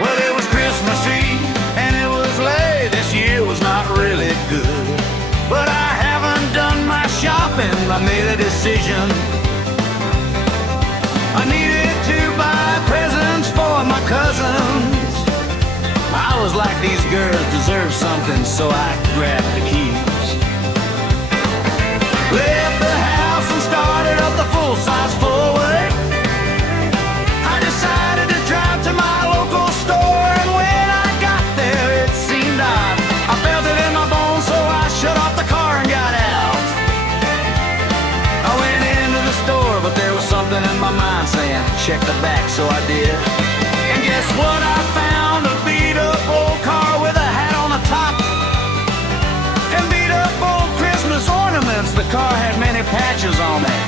Well, it was Christmas Eve, and it was late. This year was not really good. But I haven't done my shopping, I made a decision. I needed to buy presents for my cousins. I was like, these girls deserve something, so I grabbed the keys. Left the house and started up the full-size four-way. I decided to drive to my local store, and when I got there, it seemed odd. I felt it in my bones, so I shut off the car and got out. I went into the store, but there was something in my mind saying, check the back, so I did. And guess what I found? A beat-up old car with a hat on the top and beat-up old Christmas ornaments. The car had many patches on it,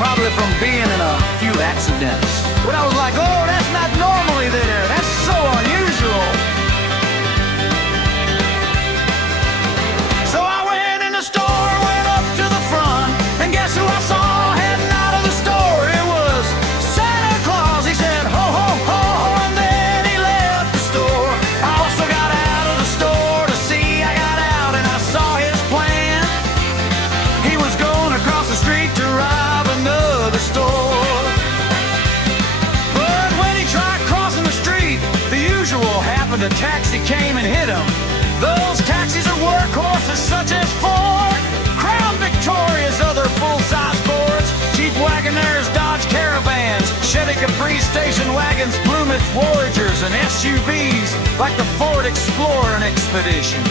probably from being in a few accidents. But I was like, oh, that's not normally there. That's so unusual. So I went in the store, went up to the front, and guess who I saw heading out of the store? It was Santa Claus. He said, ho, ho, ho, and then he left the store. I also got out of the store to see. I got out and I saw his plan. He was going across the street to rob another store. But when he tried crossing the street, the usual happened. A taxi came and hit him. Those taxis are workhorses such as Ford, Crown Victorias, other full-size Fords, Jeep Wagoners, Dodge Caravans, Chevy Capri station wagons, Plymouth Voyagers, and SUVs like the Ford Explorer and Expedition.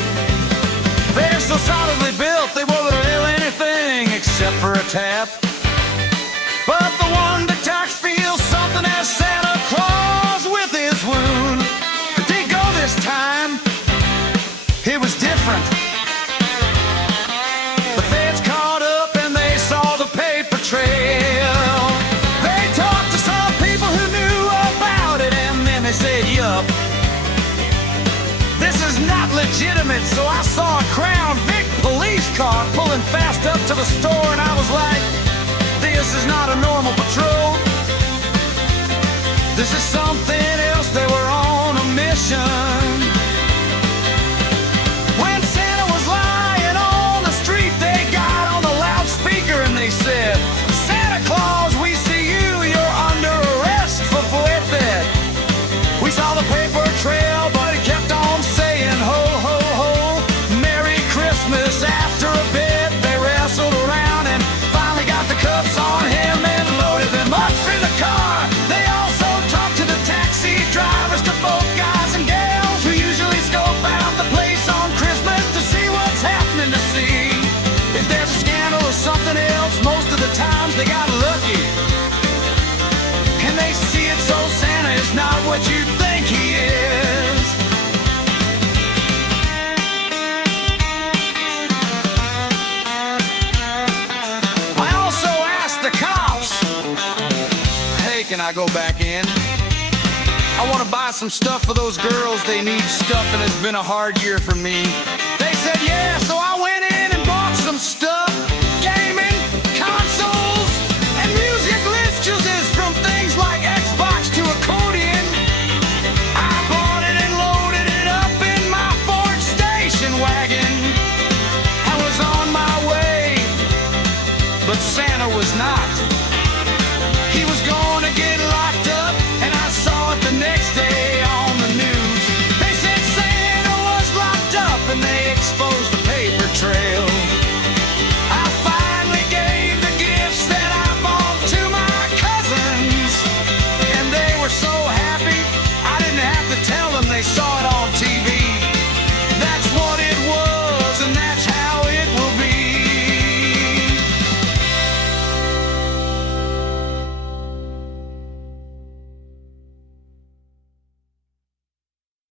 They're so solidly built they won't feel anything except for a tap. But the one that tax feels something as Santa Claus with his wound. But they go this time. It was different. The feds caught up and they saw the paper trail. They talked to some people who knew about it, and then they said, yup, this is not legitimate. So I saw a Crown Vic police car pulling fast up to the store, and I was like, this is not a normal patrol. This is something else. They were on a mission. When Santa was lying on the street, they got on the loudspeaker and they said, Santa Claus, we see you, you're under arrest for fuerte. We saw the paper trail, but he kept on saying, ho, ho, ho, Merry Christmas. After a bit, they wrestled around and finally got the cuffs on him and loaded him up in the car. They also talked to the taxi drivers, to both guys and gals who usually scope out the place on Christmas to see what's happening to see. If there's a scandal or something else, most of the times they got lucky. And they see it, so Santa is not what you think he is. I also asked the cops, hey, can I go back in? I want to buy some stuff for those girls. They need stuff and it's been a hard year for me. They said yeah, so I went in.